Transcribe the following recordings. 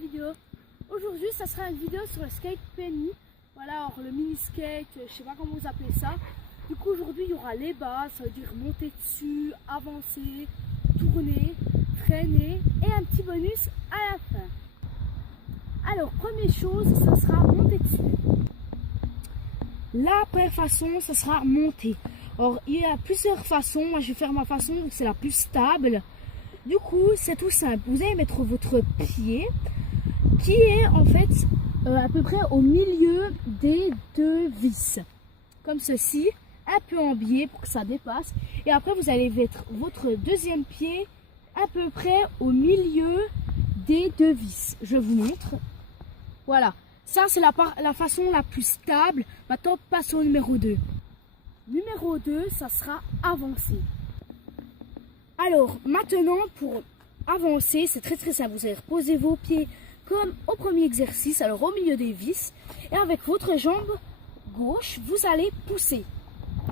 vidéo. Aujourd'hui, ça sera une vidéo sur le skate penny. Voilà, alors le mini skate, je sais pas comment vous appelez ça. Du coup, aujourd'hui, il y aura les bases, ça veut dire monter dessus, avancer, tourner, freiner et un petit bonus à la fin. Alors, première chose, ça sera monter dessus. La première façon, ça sera monter. Alors, il y a plusieurs façons. Moi, je vais faire ma façon, c'est la plus stable. Du coup, c'est tout simple. Vous allez mettre votre pied qui est en fait à peu près au milieu des deux vis. Comme ceci, un peu en biais pour que ça dépasse. Et après, vous allez mettre votre deuxième pied à peu près au milieu des deux vis. Je vous montre. Voilà. Ça, c'est la façon la plus stable. Maintenant, passons au numéro 2. Numéro 2, ça sera avancer. Alors, maintenant, pour avancer, c'est très simple. Vous allez reposer vos pieds comme au premier exercice, alors au milieu des vis. Et avec votre jambe gauche, vous allez pousser.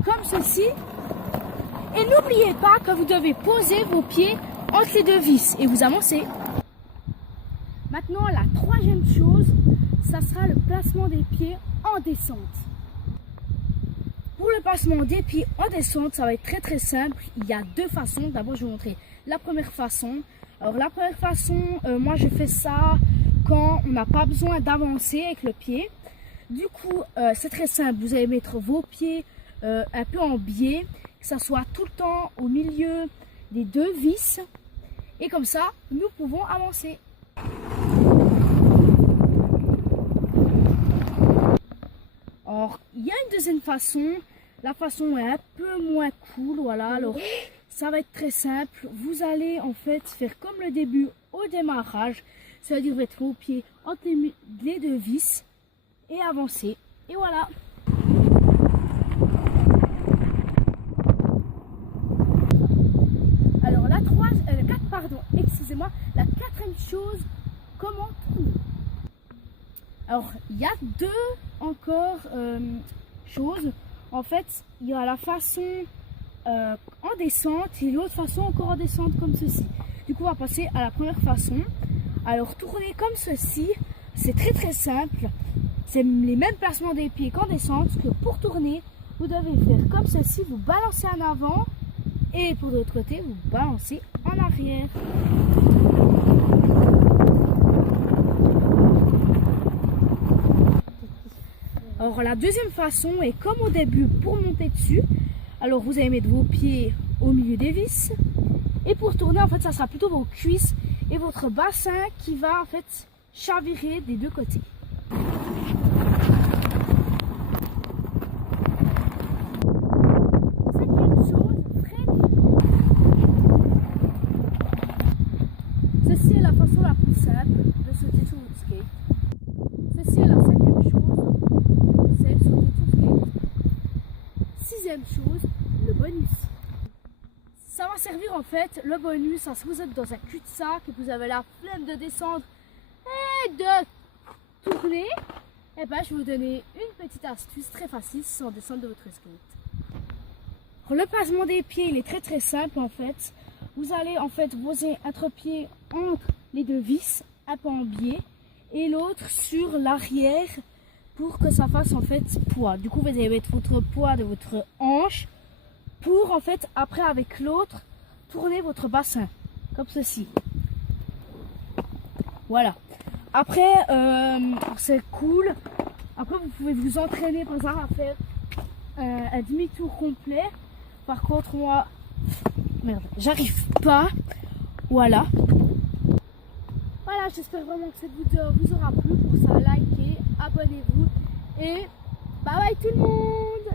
Comme ceci. Et n'oubliez pas que vous devez poser vos pieds entre les deux vis. Et vous avancez. Maintenant, la troisième chose, ça sera le placement des pieds en descente. Pour le placement des pieds en descente, ça va être très simple. Il y a deux façons. D'abord, je vais vous montrer la première façon. Alors, la première façon, moi, je fais ça quand on n'a pas besoin d'avancer avec le pied. Du coup, c'est très simple. Vous allez mettre vos pieds un peu en biais, que ça soit tout le temps au milieu des deux vis. Et comme ça, nous pouvons avancer. Alors, il y a une deuxième façon. La façon est un peu moins cool. Voilà, alors ça va être très simple. Vous allez en fait faire comme le début au démarrage. C'est-à-dire mettre vos pieds entre les deux vis et avancer. Et voilà. Alors, la quatrième chose, comment tourner. Alors, il y a deux encore choses. En fait, il y a la façon en descente et l'autre façon encore en descente comme ceci. Du coup, on va passer à la première façon. Alors, tourner comme ceci, c'est très simple. C'est les mêmes placements des pieds qu'en descente. Que pour tourner, vous devez faire comme ceci. Vous balancez en avant et pour l'autre côté, vous balancez en arrière. Alors la deuxième façon est comme au début pour monter dessus. Alors vous allez mettre vos pieds au milieu des vis. Et pour tourner, en fait, ça sera plutôt vos cuisses et votre bassin qui va en fait chavirer des deux côtés. Cinquième chose, freiner. Ceci est la façon la plus simple de sauter sur votre skate. Ceci est la cinquième chose. C'est sauter sur skate. Sixième chose, le bonus. Ça va servir en fait, le bonus, si vous êtes dans un cul-de-sac et que vous avez la flemme de descendre et de tourner, et ben je vais vous donner une petite astuce très facile sans descendre de votre skate. Le placement des pieds, il est très simple en fait. Vous allez en fait poser un pied entre les deux vis, un peu en biais, et l'autre sur l'arrière pour que ça fasse en fait poids. Du coup, vous allez mettre votre poids de votre hanche pour en fait, après avec l'autre, tourner votre bassin, comme ceci. Voilà. Après, c'est cool. Après, vous pouvez vous entraîner par exemple à faire un demi-tour complet. Par contre, moi, merde, j'arrive pas. Voilà. Voilà, j'espère vraiment que cette vidéo vous aura plu. Pour ça, likez, abonnez-vous et bye bye tout le monde.